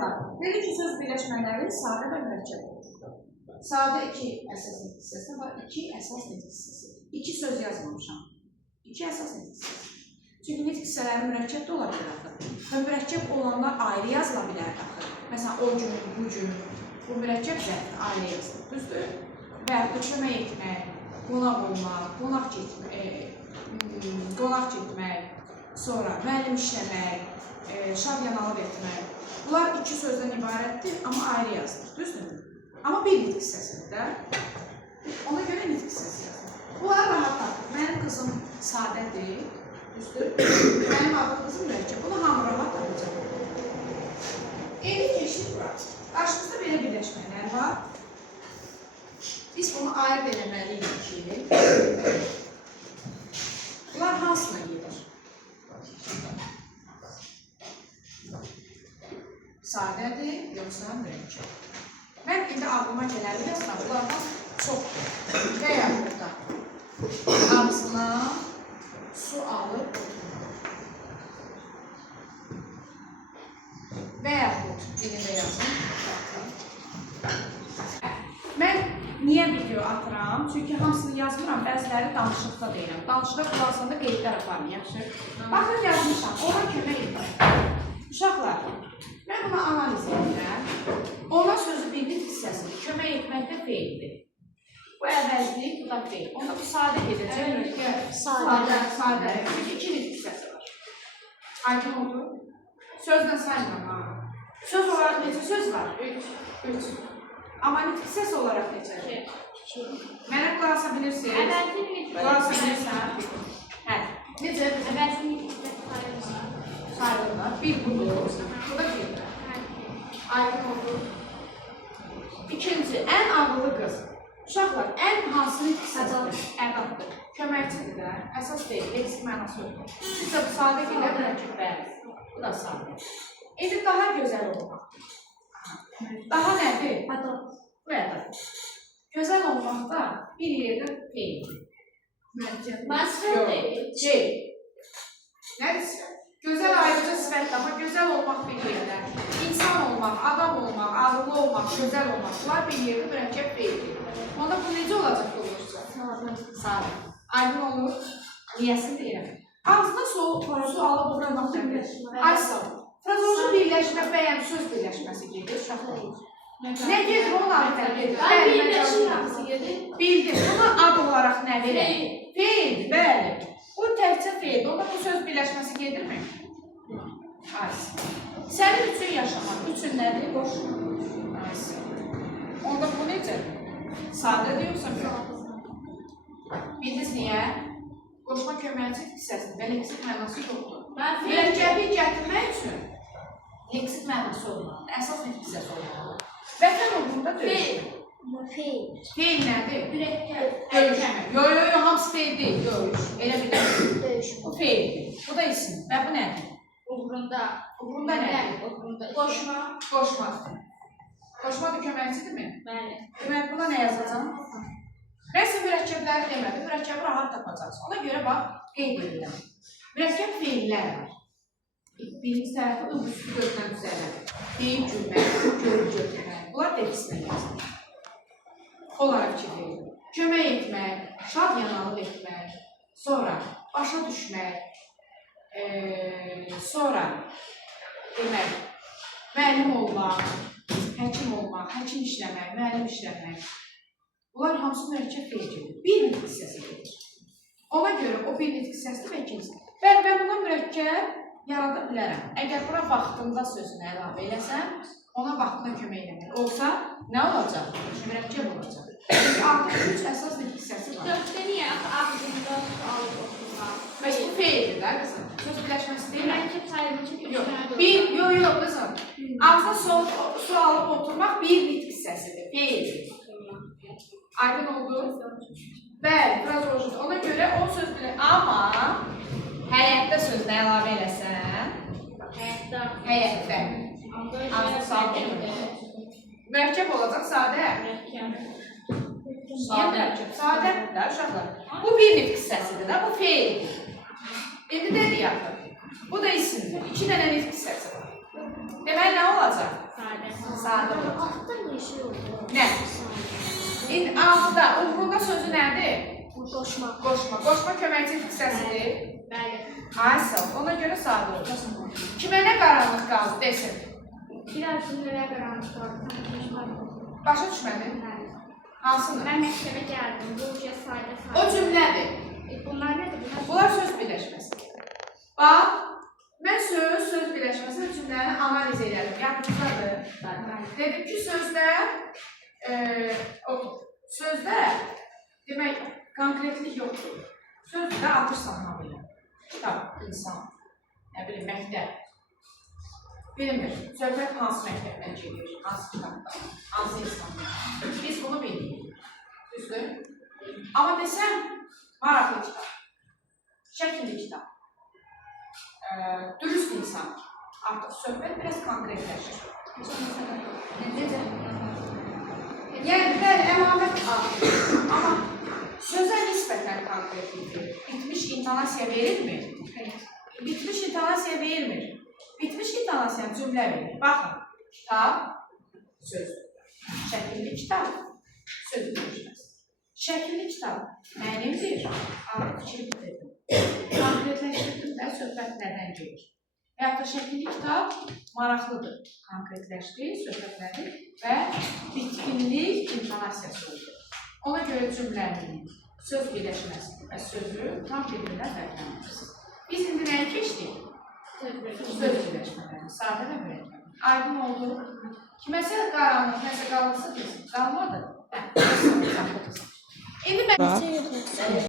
uşaqlar, dedik ki, söz birləşmələri sadə və mürəkkəb olur. Sadə iki əsas nitq hissəsi var, iki əsas nitq hissəsi. İki söz yazmamışam. İki əsas nitq hissəsi. Çünki nitq hissələri mürəkkəb də ola bilər axı. Və mürəkkəb olanlar ayrı yazıla bilər axı. Məsələn, o gün, bu gün, bu mürəkkəb zərfdə ayrı yazılır, düzdür? Və yaxud da kömək etmək, qonaq olmaq, qonaq getmək, sonra müəllim işləmək, şadyanalıq etmək. Bunlar iki sözdən ibarətdir, amma ayrı yazılır, düzdür? Amma bir nitq hissəsidir də. Ona görə nitq hissəsi yazılır. Bunlar rahat tapır. Mənim qızım sadədir, düzdür? Mənim adlı qızım mürəkkəb. Bunu hamı rahat tapacaq. İndi keçdik bura. Qarşımızda belə birləşmələr var. Biz bunu ayırt eləməliyik ki, bunlar hansına gedir? Sadədir, yoxsa mürəkkəb. Mən indi ağlıma gələni yazıram, bunlardan çoxdur. Və yaxud da ağzına su alıb və yaxud yeni də yazım. Mən niyə video atıram? Çünki hamısını yazmıram, bəziləri danışıqda deyirəm. Danışıqda qulaqsanda qeydlər aparım, yaxşı? Baxın, yazmışam, ona kömək edirəm. Uşaqlar, mən buna analiz edirəm. Ona sözü bir nitq hissəsidir, kömək etməkdə feildir. Bu əvəzlik, bu da feil. Onda bu sadə gedəcək, sadə. Çünki iki nitq hissəsi var. Aydın oldu? Sözlə saymıram, ha. Söz olaraq necə söz var? 3. Amma nitq hissəsi olaraq necə? 2. Mənə qulaq asa bilirsiniz? Qulaq asa bilirsən? Hə. Necə? Sayılırlar. Bir budur. Bu da bir. Aydın oldu. İkinci, ən ağıllı qız. Uşaqlar, ən hansı nitq hissəsidir? Ədaddır. Köməkçidir də. Əsas deyil, leksik mənası yoxdur. Sizcə bu sadə gəlir, mürəkkəb bəli. Bu da sadə. İndi daha gözəl olmaq. Daha nədir? Bu ədad. Gözəl olmaqda bir yerdə deyil. Masraf deyil. Deyil. Nədir sifət? Gözəl ayrıca sifətdir, amma gözəl olmaq bir yerdə. İnsan olmaq, adam olmaq, ağıllı olmaq, gözəl olmaq. Bunlar bir yerdə mürəkkəb deyildir. Onda bu necə olacaq olursa? Sadə. Aydın olur. Niyəsini deyirəm. Ağzına su alıb oturmaq demir. Aysa. Frazoji birləşmə bəyəm söz birləşməsi gedir. Uşaqlar. Nə gedir? Onun adı gedir. Bildir. Buna ad olaraq nə verir? Feildir, bəli. Bu təkcə feildir. Onda bu söz birləşməsi gedirmi? Aysa. Sənin üçün yaşamaq. Üçün nədir? Qoşmaq. Aysa. Onda bu necə? Sadədir yoxsa mürəkkəb? Bildiniz niyə? Qoşma köməkçi hissəsidir və leksik mənası yoxdur. Mürəkkəbi gətirmək üçün leksik mənası olmalıdır. Əsas nitq hissəsi olmalıdır. Vətən uğrunda döyüşmək. Feil nədir? Mürəkkəb. Döyüşmək. Yox, hamısı feil deyil. Döyüş. Elə bir döyüş. Bu feildir. Bu da isim. Və bu nədir? Uğrunda. Uğrunda nədir? Qoşma. Qoşmadır. Qoşmadır köməkçidirmi? Bəli. Demək, buna nə yazacağım? Rəsm mürəkkəbləri demədi, mürəkkəbi rahat tapacaqsın. Ona görə bax, qeyd edirəm. Mürəkkəb feillər var. Birinci tərəfi üstü gözdən düzələr. Deyib gülmək, görüb götürmək. Bunlar defislə yazılır. Onlara fikir verir. Kömək etmək, şad yanalıq etmək, sonra başa düşmək, sonra demək, müəllim olmaq, həkim olmaq, həkim işləmək, müəllim işləmək. Bunlar hamısı mürəkkəb feildir. Bir nitq hissəsi gedir. Ona görə o bir nitq hissəsidir və ikincisi. Mən buna mürəkkəb yarada bilərəm. Əgər bura vaxtında sözünü əlavə eləsəm, ona vaxtında kömək eləmək olsa, nə olacaq? Mürəkkəb olacaq. Artıq 3 əsas nitq hissəsi var. Dörtdə niyə? Ağzında alıb oturmaq. Bəs bu feildir də qızım. Söz birləşməsi deyil. Mürəkkəb sayılır ki, 3 dənə dörd. Yox qızım. Ağzına su alıb oturmaq bir nitq hissəsidir. Feildir. Aydın oldu? Bəli, frazojidir. Ona görə o söz bilir. Amma həyətdə sözünə əlavə eləsən. Həyətdə. Ağzına salıb oturmaq. Mürəkkəb olacaq, sadə. Sadədir də uşaqlar. Bu bir nitq hissəsidir də, bu feildir. İndi dedik yaxın. Bu da isimdir. 2 dənə nitq hissəsi var. Demək nə olacaq? Sadə olur. Altta ne şey oldu? Nə? İndi 6-da uğrunda sözü nədir? Qoşma. Qoşma. Qoşma köməkçi hissəsidir. Bəli. Aysa, ona görə sadə olur. Kimə nə qaranlıq qaldı desin? Biraz cümlələr qaranlıq qaldı. Başa düşmədin? Bəli. Hansıdır? Mən məktəbə gəldim. Burcuya sayda sayda. O cümlədir. Bunlar nədir? Bunlar söz birləşməsi. Bax, mən söz birləşməsi və cümləni analiz edirəm. Yadınızdadır. Dedim ki, sözdə demək, konkretlik yoxdur. Sözdə atırsan habilə. Kitab, insan, nə bilim, məktəb. Bilmir, söhbət hansı məktəbdən gedir, hansı kitabdan, hansı insandan. Biz bunu bilirik. Düzdür? Amma desəm, maraqlı kitab, şəkilli kitab, dürüst insan. Artıq söhbət biraz konkretləşir. Necə? Yəni, bəli, əlamət alır. Amma sözə nisbətən konkretlikdir. Bitmiş intonasiya verilmi? Bitmiş intonasiya verilmir. Bitmiş intonasiya cümlə verir. Baxın, kitab, söz. Şəkilli kitab, söz birləşməsi. Şəkilli kitab mənimdir, artıq fikirdir. Konkretləşdirdim də söhbət nədən gedir. Və yaxud da şəkilli kitab maraqlıdır, konkretləşdi söhbətləri və bitkinlik intonasiyası oldu. Ona görə cümlənin söz birləşməsi və sözü tam bir-birindən fərqləndirsiniz. Biz indi nəyə keçdik? Söz birləşmələri, sadə və mürəkkəb. Aydın oldu. Kiməsə qaranlıq, nəsə qalırsa desin. Qalmadı. İndi mən...